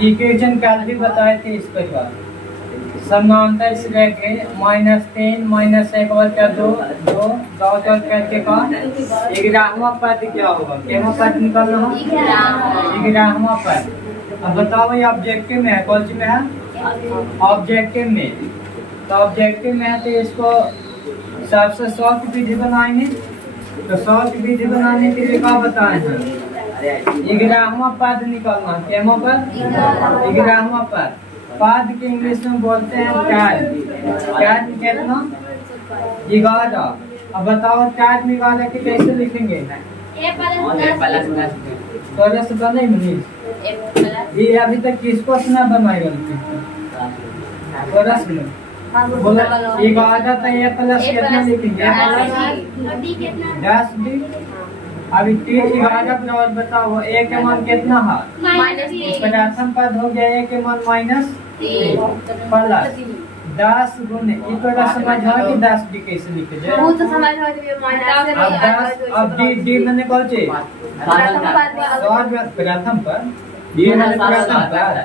Equation कल भी बताए थे इस प्रकार समांतर रेखे -3 -1/2 2 डॉट और करके का 11वां पद क्या होगा? केवा पद निकालना हो? 11वां पद। अब बताओ ये ऑब्जेक्टिव में है, कौन सी में है? ऑब्जेक्टिव में। तो ऑब्जेक्टिव में है तो इसको सबसे सॉल्व की विधि बनाएंगे। तो सॉल्व की विधि बनाने के लिए क्या बताए हैं? 11वां पद निकालना। केवा पद? 11वां पद। पद के इंग्लिश में बोलते हैं कैट। कैट कितना? 11। अब बताओ कैट में 11 के कैसे लिखेंगे? तो से बने मनीष ये अभी तक किसको सुना बनाएगा? थोड़ा सुनो बोला 11 तो ए प्लस कितना लिखेंगे? 10 अभी 11 पर बताओ ए के मान कितना है? प्रथम पद हो गया ए के मान -3 प्लस 10 गुने ई थोड़ा समझ हो कि 10 डी कैसे लिखे जाए? वो तो समझ हो गया माइनस। अब 10 अब डी मैंने कौन से प्रथम पद डी मैंने प्रथम पद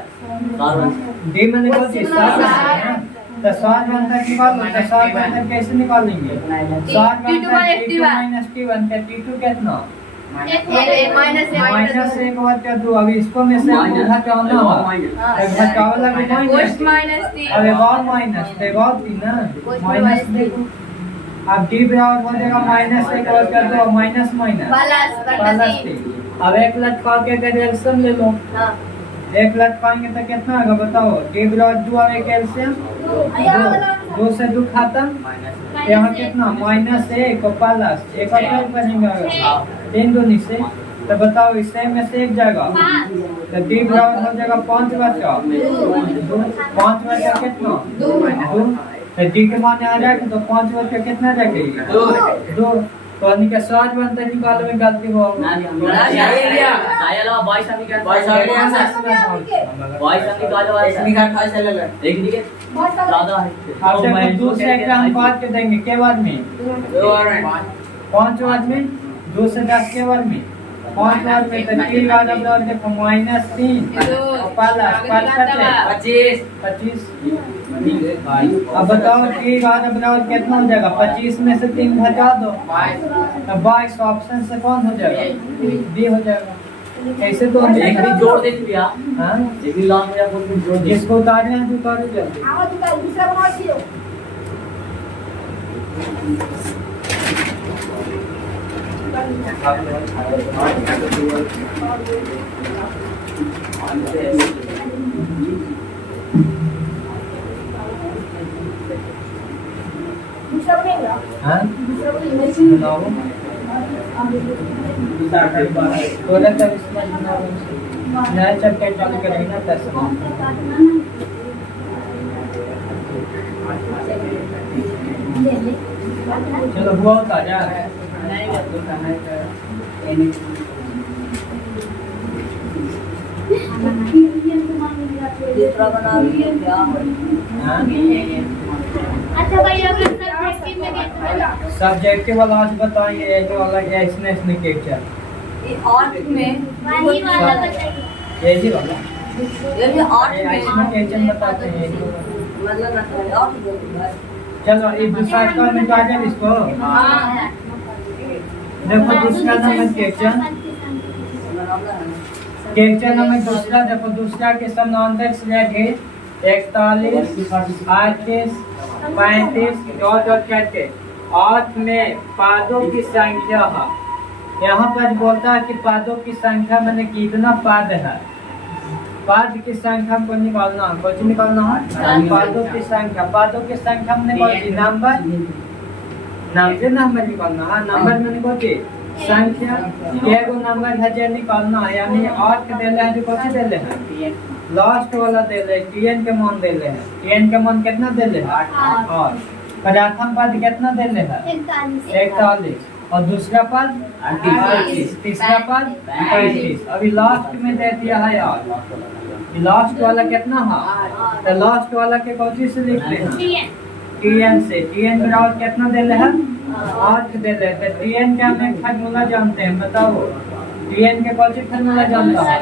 डी मैंने कौन से तो 7 बनता की बात तो 7 बनता कैसे निकालेंगे? 7 बनता -t1 का t2 कितना? -1/2। अभी इसको में से घटाना घटावला भी अरे बहुत माइनस देगा ना माइनस देखो। अब d बराबर हो जाएगा -1/2 माइनस प्लस t। अब एक लटका के कैल्शियम ले लो। एक लटकाएंगे तो कितना होगा बताओ? d बराबर 2 और कैल्शियम 2 से 2 खत्म। यहाँ कितना -1 को प्लस 1 और बनेगा 3 दूनी से। तो बताओ इससे में से एक जाएगा तो d बराबर हो जाएगा 5 बचा 5 बचा कितना 2। तो d के मान आ जाएगा तो 5 बचा कितना रखेगा 2। तो इनके 7 बनते निकालने में गलती हो दूसरे हम बात कर देंगे के बाद में 5 बाद में 2 से 10 के बाद में 5 बाद में तो t वाला बराबर देखो -3 प्लस 25। अब बताओ t वाला बराबर कितना हो जाएगा? 25 में से 3 घटा दो तो 22 ऑप्शन से कौन हो जाएगा? बी हो जाएगा। कैसे तो एक भी जोड़ दे दिया। हां एक भी लॉन्ग या कुछ भी जोड़ दे। जिसको उतारना है तो उतारो जल्दी। आओ तो दूसरा बना दियो। दूसरा बनेगा? हां दूसरा बनेगा। बनाओ थोड़ा सा इसमें नया चैप्टर चालू करेंगे ना तब चलो हुआ होता जा अच्छा भाई अगर सब्जेक्टिव में सब्जेक्टिव वाला आज बताइए जो अलग है इसने कैप्चर आर्ट में वही वाला बताइए। ये जी वाला ये भी आर्ट में इसमें कैप्चर बताते हैं मतलब आर्ट चलो ये दूसरा का मिटा दे इसको। हां देखो दूसरा नंबर कैप्चर कैप्चर नंबर दूसरा देखो दूसरा के समानांतर रेखे 41 38 35 डॉट करके 8 में पादों की संख्या है। यहाँ पर बोलता है कि पादों की संख्या मैंने कितना पाद है? पाद की संख्या को निकालना है। कुछ निकालना है पादों की संख्या। पादों की संख्या मैंने बोली नंबर नंबर निकालना है। नंबर मैंने बोली संख्या एगो नंबर है जे निकालना है यानी 8 देले है जो कौन देले है लास्ट वाला देले tn के मान देले है। tn के मान कितना देले है 8। प्रथम पद कितना देले है 41 और दूसरा पद 38 तीसरा पद 35। अभी लास्ट में दे दिया है यार लास्ट वाला कितना है तो लास्ट वाला के कौन से लिखते हैं tn से। tn बराबर कितना देले है 8 देले है। तो tn का हम एक फार्मूला जानते हैं बताओ Tn के कौन सी फॉर्मूला जानता है?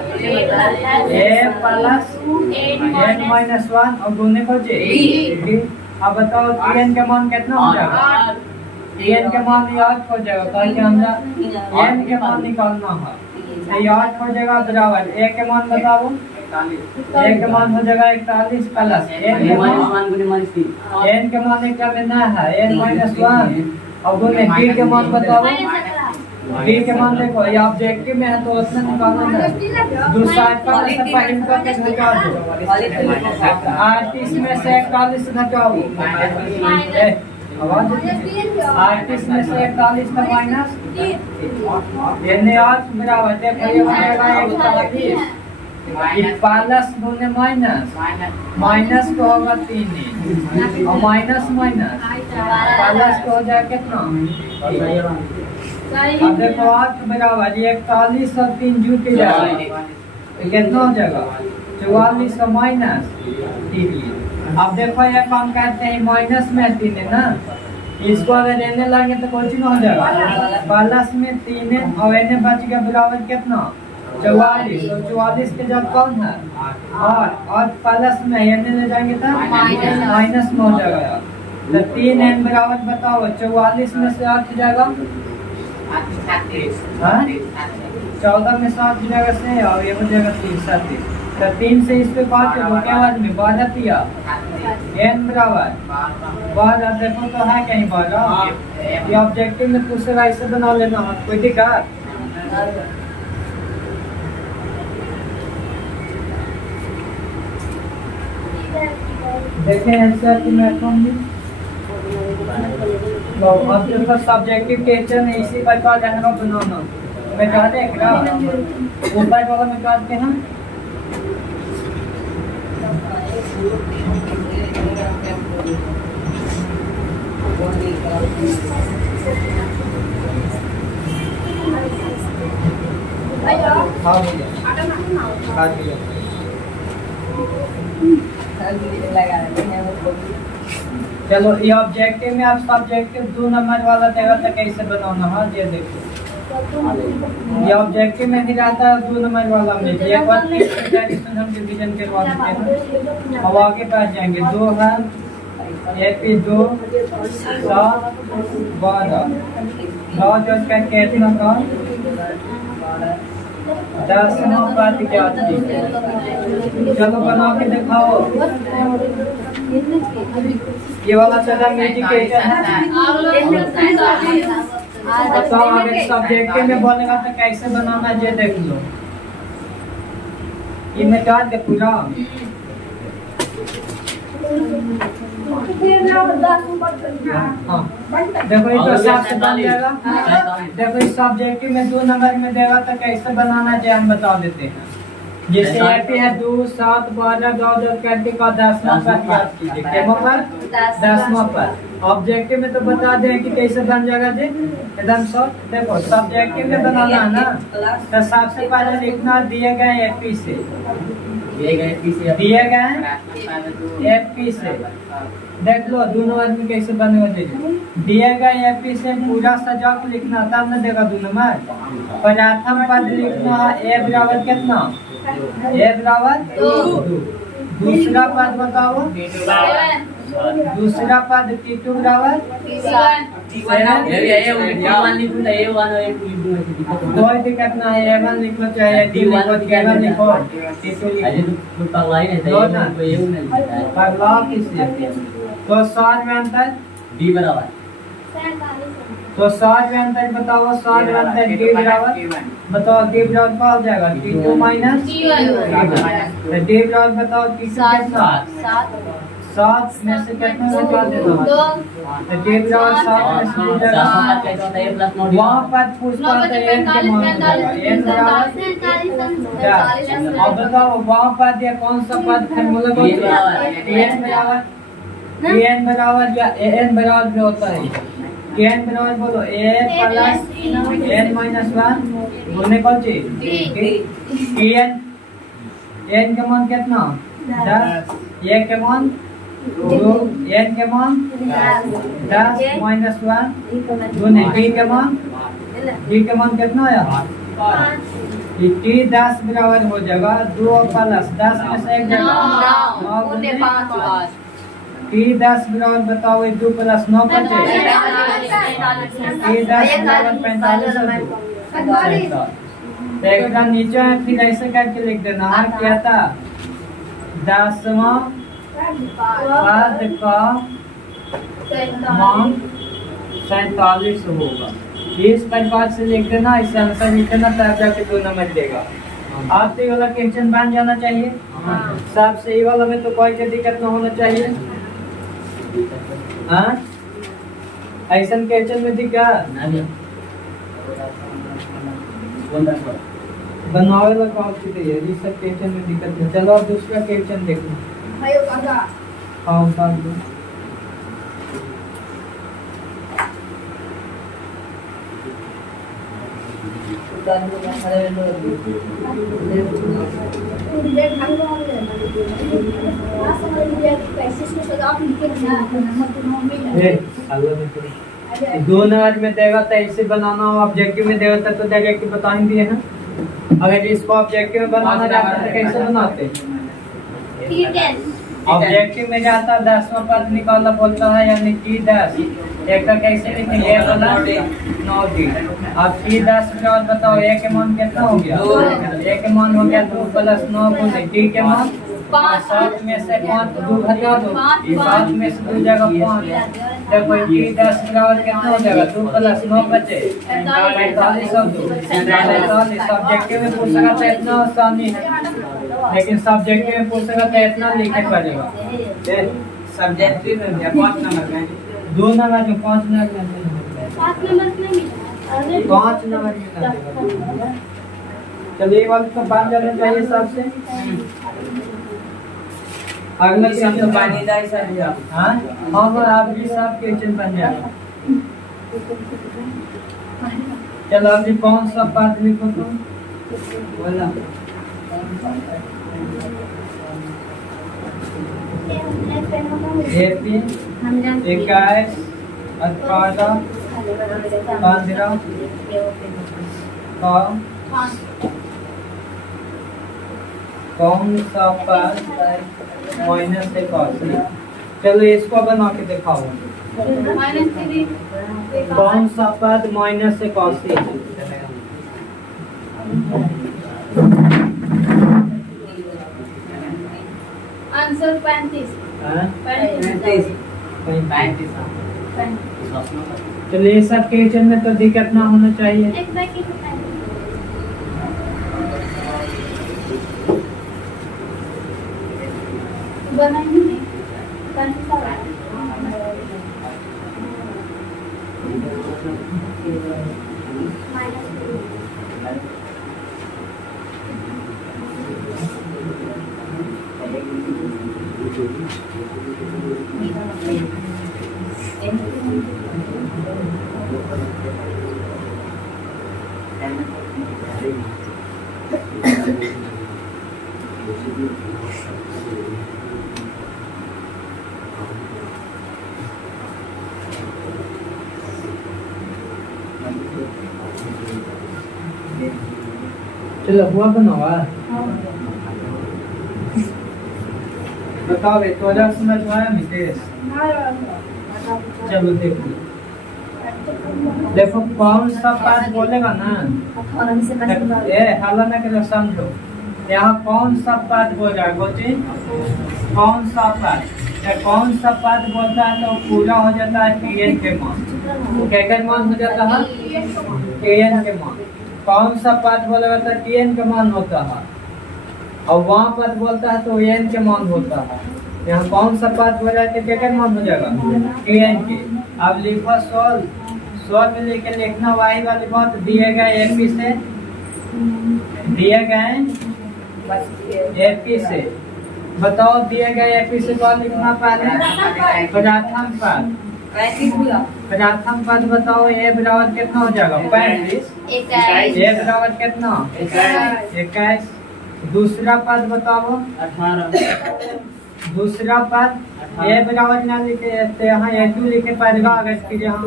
a प्लस n माइनस 1 और गुने को d। अब बताओ Tn का मान कितना हो जाएगा? Tn के मान याद हो जाएगा ताकि हमरा n के मान निकालना है। तो याद हो जाएगा बराबर a के मान बताओ। a के मान हो जाएगा 41 प्लस n के मान क्या लेना है? n माइनस 1 और गुने d के मान बताओ। d के मान देखो ये ऑब्जेक्टिव में है तो उसमें निकालना है। दूसरा का पहले का कैसे घटा दो। 38 में से 41 घटाओ। आवाज 38 में से 41 का माइनस यानी 8 बराबर देखो ये बनेगा 41 प्लस गुने माइनस को होगा 3 और माइनस प्लस को हो जाएगा कितना? अब देखो 8 बराबर 41 और 3 जुट जाएगा तो कितना हो जाएगा? 44 और माइनस 3। अब देखो ये काम कहते हैं माइनस में 3 है ना, इसको अगर लेने लगे तो कुछ नहीं हो जाएगा। प्लस में 3 है और एने बच गया बराबर कितना? 44। तो 44 के जब कौन है? और प्लस में एने ले जाएंगे तो माइनस में हो जाएगा। तो 3 एन बराबर बताओ 44 में से 8 जाएगा 14 में 7 जगह से और ये हो जाएगा 37। तो 3 से इस पे बात है क्या बाद में 12 दिया n बराबर 12। देखो तो है कहीं 12 ये ऑब्जेक्टिव में पूछेगा इसे बना लेना है कोई दिक्कत? देखें आंसर की मैं अब देखो सब्जेक्टिव क्वेश्चन है इसी प्रकार का बनाना। मैं कहा देख रहा ऊपर वाला में काटते हैं चलो ये ऑब्जेक्टिव में आप सब्जेक्टिव 2 नंबर वाला देगा तो कैसे बनाना है ये देखो। ये ऑब्जेक्टिव में भी रहता है 2 नंबर वाला में एक बार हम डिवीजन करवा देते हैं। अब आगे बढ़ जाएंगे 2 है AP 2 7 12 9 जो करके इतना का 10 पद क्या थी। चलो बना के दिखाओ। ये वाला चला मेडिकेशन है। बताओ अगर सब्जेक्टिव में बोलेगा तो कैसे बनाना ये देख लो। ये मिटा दे पूरा। हाँ देखो ये तो साफ से बन जाएगा। देखो इस सब्जेक्टिव में 2 नंबर में देगा तो कैसे बनाना है हम बता देते हैं। जैसे एपी है 2 7 12 9 करके का 10वां पद याद कीजिए। क्या पर 10वां पद ऑब्जेक्टिव में तो बता दें कि कैसे बन जाएगा जी एकदम शॉर्ट। देखो सब्जेक्टिव में बनाना है ना तो सबसे पहले लिखना दिए गए एपी से देख लो दोनों आदमी कैसे बनेगा देखिए। दिए गए एपी से पूरा सजा के लिखना तब न देगा 2 नंबर। प्रथम पद लिखना ए बराबर कितना? ए बराबर 2। दूसरा पद बताओ। दूसरा पद T2 बराबर कोई दिक्कत ना है। A1 लिख लो चाहे D1 लिखो T2 लिखो तो 7 में अंतर D बराबर तो 7 में अंतर बताओ। 7 में अंतर D बराबर बताओ D बराबर क्या हो जाएगा? T2 माइनस D बराबर बताओ T2 कितना? 7 में से कितना निकाल देना तो D बराबर 7 में से हो जाएगा। वहाँ पर पूछता है n के मान n बराबर अब बताओ वहाँ पर ये कौन सा पद फॉर्मूला बोलते हैं? n बराबर या n बराबर जो होता है n बराबर बोलो a प्लस n माइनस 1 गुने कौन सी n के मान कितना? 10 a के मान 2 n के मान 10 माइनस 1 गुने d के मान कितना आया? ये टी 10 बराबर हो जाएगा 2 प्लस 10 में से 1 नौ उन्हें 5 बार टी 10 बराबर बताओ ये 2 प्लस 9 बचे टी 10 बराबर 45 होगा। तो एक बार नीचे है फिर ऐसे करके लिख देना है क्या था 10वां पद का मान 47 होगा। इस प्रकार से लिख देना, इससे आंसर लिख देना तब जाके 2 नंबर देगा। आपसे ये वाला क्वेश्चन बन जाना चाहिए। सबसे ये वाला में तो कोई भी दिक्कत ना होना चाहिए। हाँ ऐसा क्वेश्चन में दिक्कत बनावे वाला कौन सी है ये सब क्वेश्चन में दिक्कत नहीं। चलो अब दूसरा क्वेश्चन देखो। हाँ उतार दो। दो नंबर में देगा तो ऐसे बनाना हो, ऑब्जेक्टिव में देगा तो डायरेक्ट बता ही दिए हैं। अगर इसको ऑब्जेक्टिव में बनाना चाहते हैं तो कैसे बनाते? ठीक है ऑब्जेक्टिव में जाता 10वां पद निकालना बोलता है यानी कि 10 एक का कैसे लिखेंगे ए प्लस 9 डी। अब टी 10 के बाद बताओ ए के मान कितना हो गया? ए के मान हो गया 2 प्लस 9 गुणे डी के मान 7 में से 5 2 घटा दो, 7 में से 2 जगह 5। देखो टी 10 बराबर कितना हो जाएगा 2 प्लस 9 बचे 45 और 2 45। सब्जेक्टिव में पूछ सका तो इतना आसानी है, लेकिन सब्जेक्टिव में पूछ सका तो इतना लिखना पड़ेगा। सब्जेक्टिव में 5 नंबर में 2 नंबर में 5 नंबर में 5 नंबर नहीं 5 नंबर में। चलिए ये वाला तो बन जाना चाहिए सबसे। अगला शब्द पानी दाई सर हाँ हाँ आप भी सब क्वेश्चन बन जाएगा। चलो अभी कौन सा पद लिखो तुम बोला एपी 21 18 15 का कौन सा पद माइनस से कॉस। चलो इसको बना के दिखाओ कौन सा पद माइनस से कॉस। आंसर 35 चलो ये सब क्वेश्चन में तो दिक्कत ना होना चाहिए। एक पैकेट बनाएंगे चलो हुआ बनावा बताओ तो समझ में आया मितेश? चलो देखो देखो कौन सा पद बोलेगा ना ये हाला ना करो समझो। यहाँ कौन सा पद बोल रहा है बोचे कौन सा पद कौन सा पद बोलता है तो पूरा हो जाता है टीएन के मान। क्या मान हो जाता है टीएन के मान। कौन सा पद बोलेगा तो टीएन के मान होता है और वहाँ पद बोलता है तो एन के मान होता है। यहाँ कौन सा पद बोला है तो क्या मान हो जाएगा टीएन के। अब लिखो सोल्व में लेके लिखना वाई वाली बात दिए गए एपी से दिए गए एपी से बताओ दिए गए एपी से कौन लिखना पहले प्रथम पद प्रथम पद बताओ ए बराबर कितना हो जाएगा 35 ए बराबर कितना 21। दूसरा पद बताओ 18 दूसरा पद ए बराबर ना लिखे तो यहाँ A2 लिखे पड़ेगा। अगर फिर यहाँ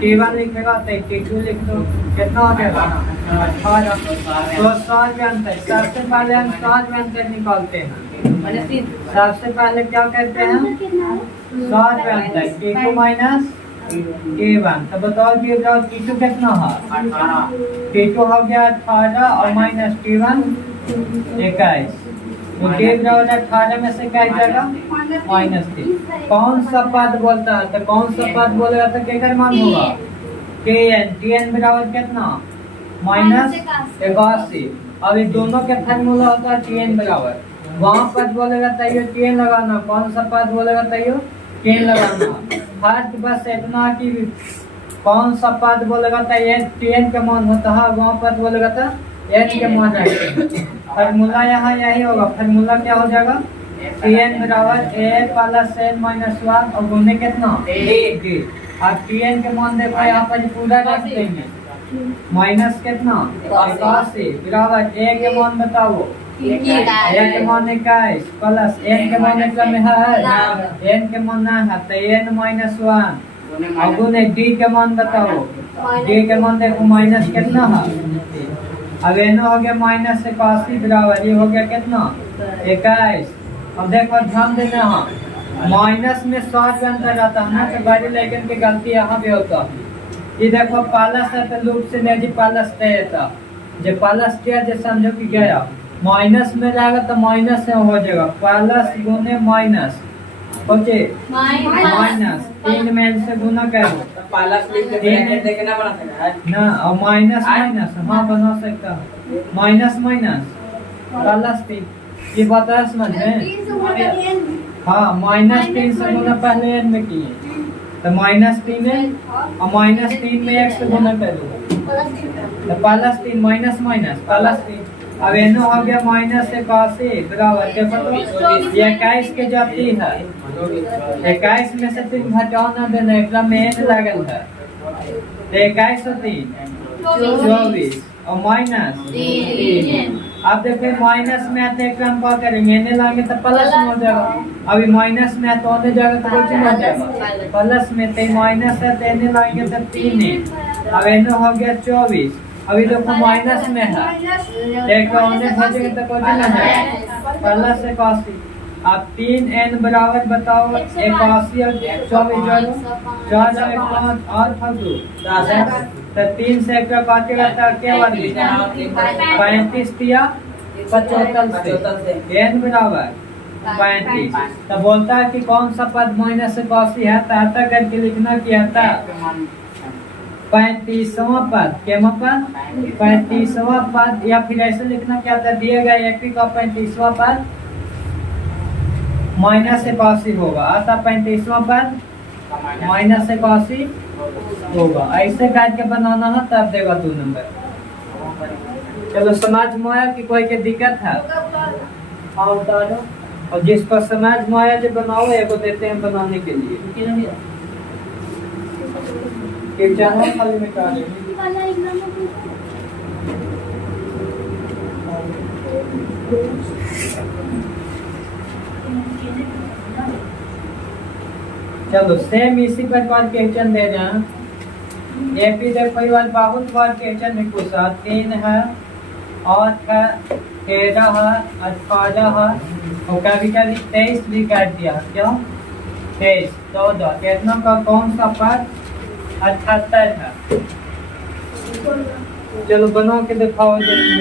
T1 लिखेगा तो T2 लिख दो। कितना हो जाएगा? 18। तो 7 में अंतर, सबसे पहले हम 7 में अंतर निकालते हैं। सबसे पहले क्या करते हैं? 7 में अंतर T2 माइनस T1। तो बताओ कि T2 कितना है? T2 हो गया 18 और माइनस T1 21। तो T बराबर 18 में से क्या जाएगा? -3। कौन सा पद बोलता है? तो कौन सा पद बोलेगा तो क्या मान होगा? Tn बराबर कितना? -81। अब ये दोनों के फार्मूला होता है Tn बराबर। वहाँ पद बोलेगा तो ये Tn लगाना, कौन सा पद बोलेगा तो ये Tn लगाना। फर्क बस इतना कि कौन सा पद बोलेगा तो ये Tn का मान होता है, वहाँ पद बोलेगा तो n के मान रखते हैं। फार्मूला यहाँ यही होगा। फार्मूला क्या हो जाएगा? Tn बराबर a प्लस n माइनस 1 और गुने कितना? a। अब Tn के मान देखो यहाँ पर पूरा रख देंगे। माइनस कितना? 81 बराबर a के मान बताओ। a के मान 21 प्लस n के मान कितना में है? n के मान ना है तो n माइनस 1 और गुने d के मान बताओ। d के मान देखो माइनस कितना है? अब n हो गया -81 बराबर ये हो गया कितना? 21। अब देखो ध्यान देना है, माइनस में 7 का अंतर आता है ना, तो बड़ी लेकिन की गलती यहाँ भी होता है। ये देखो प्लस है तो लूप से नहीं जी प्लस देता, जब प्लस किया जो समझो कि गया माइनस में रहेगा तो माइनस से हो जाएगा। प्लस गुने माइनस ओके माइनस 3 में से गुना करो ना और माइनस माइनस हाँ बना सकता है। माइनस माइनस प्लस 3 ये बात है समझ में? हाँ -3 से गुना पहले n में किए तो -3 और -3 में 1 से गुना करो तो +3 माइनस माइनस +3। अब n हो गया -81 बराबर देखो 21 के जाती है। 21 में से 3 घटाओ ना देना, एकदम में n लगल है तो 21 और 3 24 और -3। अब देखो माइनस में आते एक हम क्या करेंगे? n लाएंगे तो प्लस में हो जाएगा। अभी माइनस में तो आने जाएगा तो कुछ हो जाएगा प्लस में, तो माइनस है तो n लाएंगे तो 3। अब n हो गया 24। अभी देखो माइनस में है देखो आने भेजेंगे तो कुछ ना जाएगा प्लस 81। अब 3n बराबर बताओ 81 और 24 4 और 5 और फालतू तो 3 से एक काटेगा तो क्या बनेगा? 35 या 75 से n बराबर 35। तो बोलता है कि कौन सा पद -81 है तो आता करके लिखना क्या था? 35वां पद क्या पद? 35वां पद या फिर ऐसे लिखना क्या था? दिया गया एक का 35वां पद -81 होगा। आता 35वां पद -81 होगा। ऐसे करके बनाना है तब देगा 2 नंबर। चलो समझ में आया कि कोई के दिक्कत है? हाँ बता दो। और जिसको समझ में आया जो बनाओ एगो देते हैं बनाने के लिए। एक जानवर खाली में कर चलो सेम इसी प्रकार क्वेश्चन दे रहे हैं। एपी देखो बार बहुत बार क्वेश्चन में पूछा 3 है 8 है 13 है 18 है और कभी कभी 23 भी कर दिया। क्यों 23 14 कितना का कौन सा पद 78 है? चलो बना के दिखाओ जल्दी।